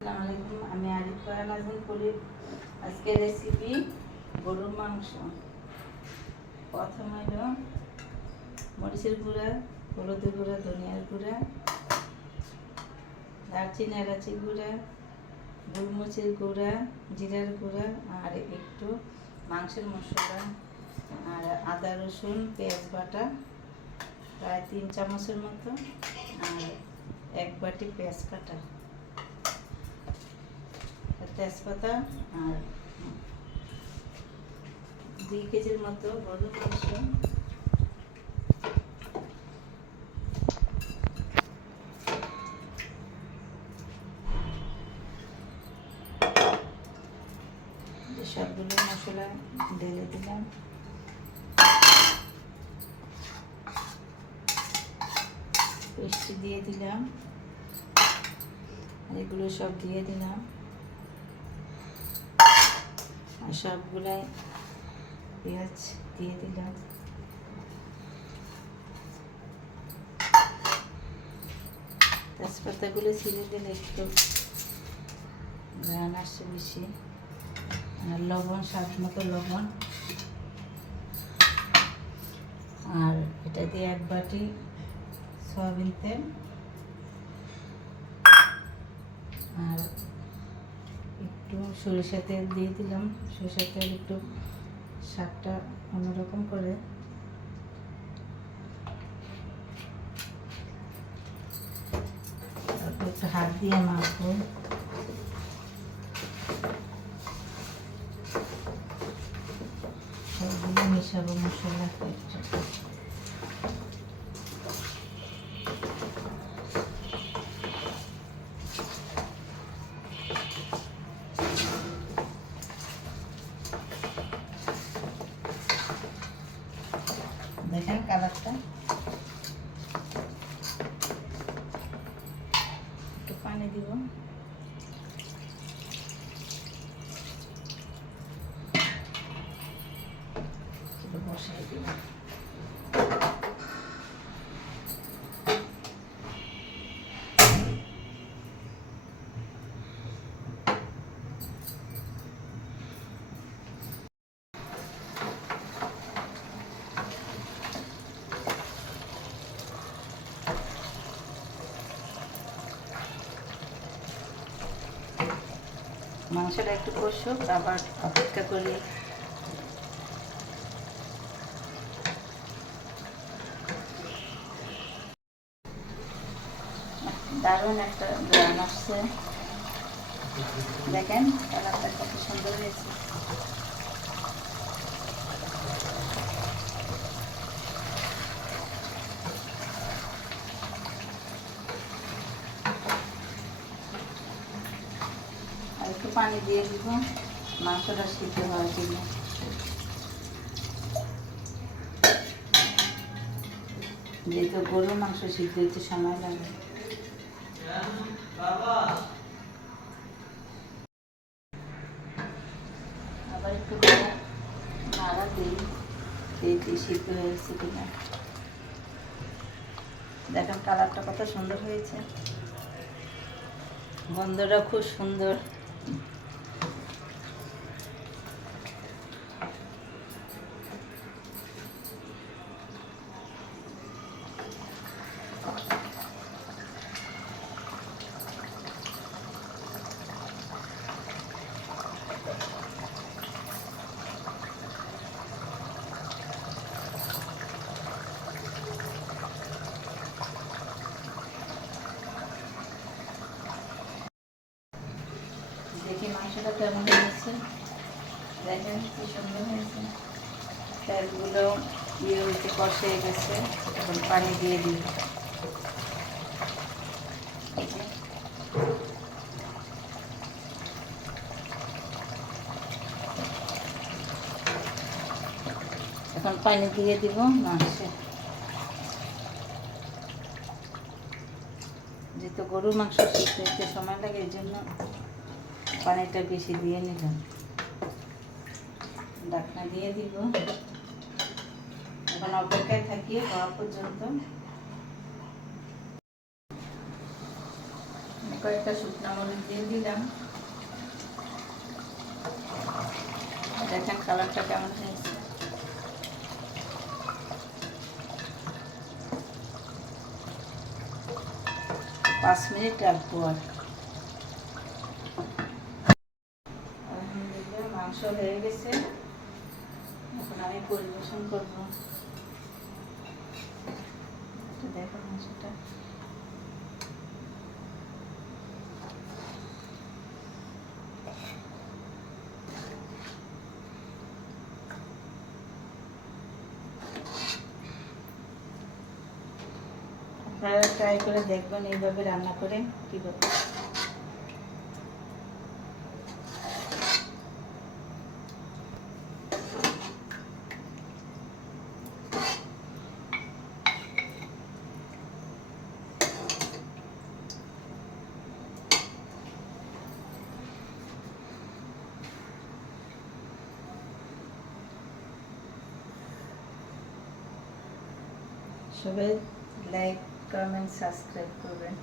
আসসালামু আলাইকুম, আমি আরিফা নাজনীন কলির। আজকে রেসিপি গরুর মাংস। প্রথম হলো মরিচের গুঁড়া, হলুদের গুঁড়া, ধনিয়ার গুঁড়া, দারচিনি এলাচি গুঁড়া, গোলমরিচের গুঁড়া, জিরার গুঁড়া, আর একটু মাংসের মশলা, আর আদা রসুন পেঁয়াজ বাটা প্রায় 3 চামচের মতো, আর 1 বাটি পেঁয়াজ কাটা, তেজপাতা, আর 2 কেজির মতো গরুর মাংস। সবগুলো মশলা ঢেলে দিলাম। পেস্ট দিয়ে দিলাম, আর এগুলো সব দিয়ে দিলাম, আর সবগুলাই পেঁয়াজ দিয়ে দিলাম। তেজপাতাগুলো ছিঁড়ে দিলে একটু ঘ্রাণ আসছে বেশি। আর লবণ, স্বাদ মতো লবণ, আর এটা দিয়ে 1 বাটি সয়াবিন তেল, আর একটু সরিষা তেল দিয়ে দিলাম। সরিষা তেল একটু স্বাদটা অন্যরকম করে। তারপর একটু হাত দিয়ে মাখবো। সবগুলো মেশাবো মশলাতে। দেখেন কালারটা। একটু পানি দিব। বসাই দিব। মাংসটা একটু কষুক, আবার অপেক্ষা করি। দারুণ একটা গ্রান আসছে। দেখেন কালারটা কত সুন্দর হয়েছে। আর একটু পানি দিয়ে দিব, মাংসটা সিদ্ধ হওয়ার জন্য। যেহেতু গরুর মাংস সিদ্ধ হতে সময় লাগে। আবার একটু নাড়া দিই, দেখি সিদ্ধ হয়েছে কিনা। দেখেন কালারটা কত সুন্দর হয়েছে, গন্ধটা খুব সুন্দর। দেখি মাংসটা কেমন হয়েছে। দেখেন কি সুন্দর হয়েছে। তেলগুলো ইয়ে হয়েছে, কষে গেছে। এখন পানি দিয়ে দিই। এখন পানি দিয়ে দিব মাংসে। যেহেতু গরুর মাংস সিদ্ধ হতে সময় লাগে, এই জন্য পানিটা বেশি দিয়ে নিলাম। ঢাকনা দিয়ে দিব। এখন অপেক্ষায় থাকি হওয়া পর্যন্ত। কয়েকটা শুকনো মরিচ দিয়ে দিলাম। দেখেন কালারটা কেমন হয়েছে। পাঁচ মিনিট রাখবো আর। আলহামদুলিল্লাহ মাংস হয়ে গেছে, এখন আমি পরিবেশন করবো। দেখো মাংসটা আপনারা ট্রাই করে দেখবেন এইভাবে রান্না করে কীভাবে। সবাই লাইক, কমেন্ট, সাবস্ক্রাইব করবেন।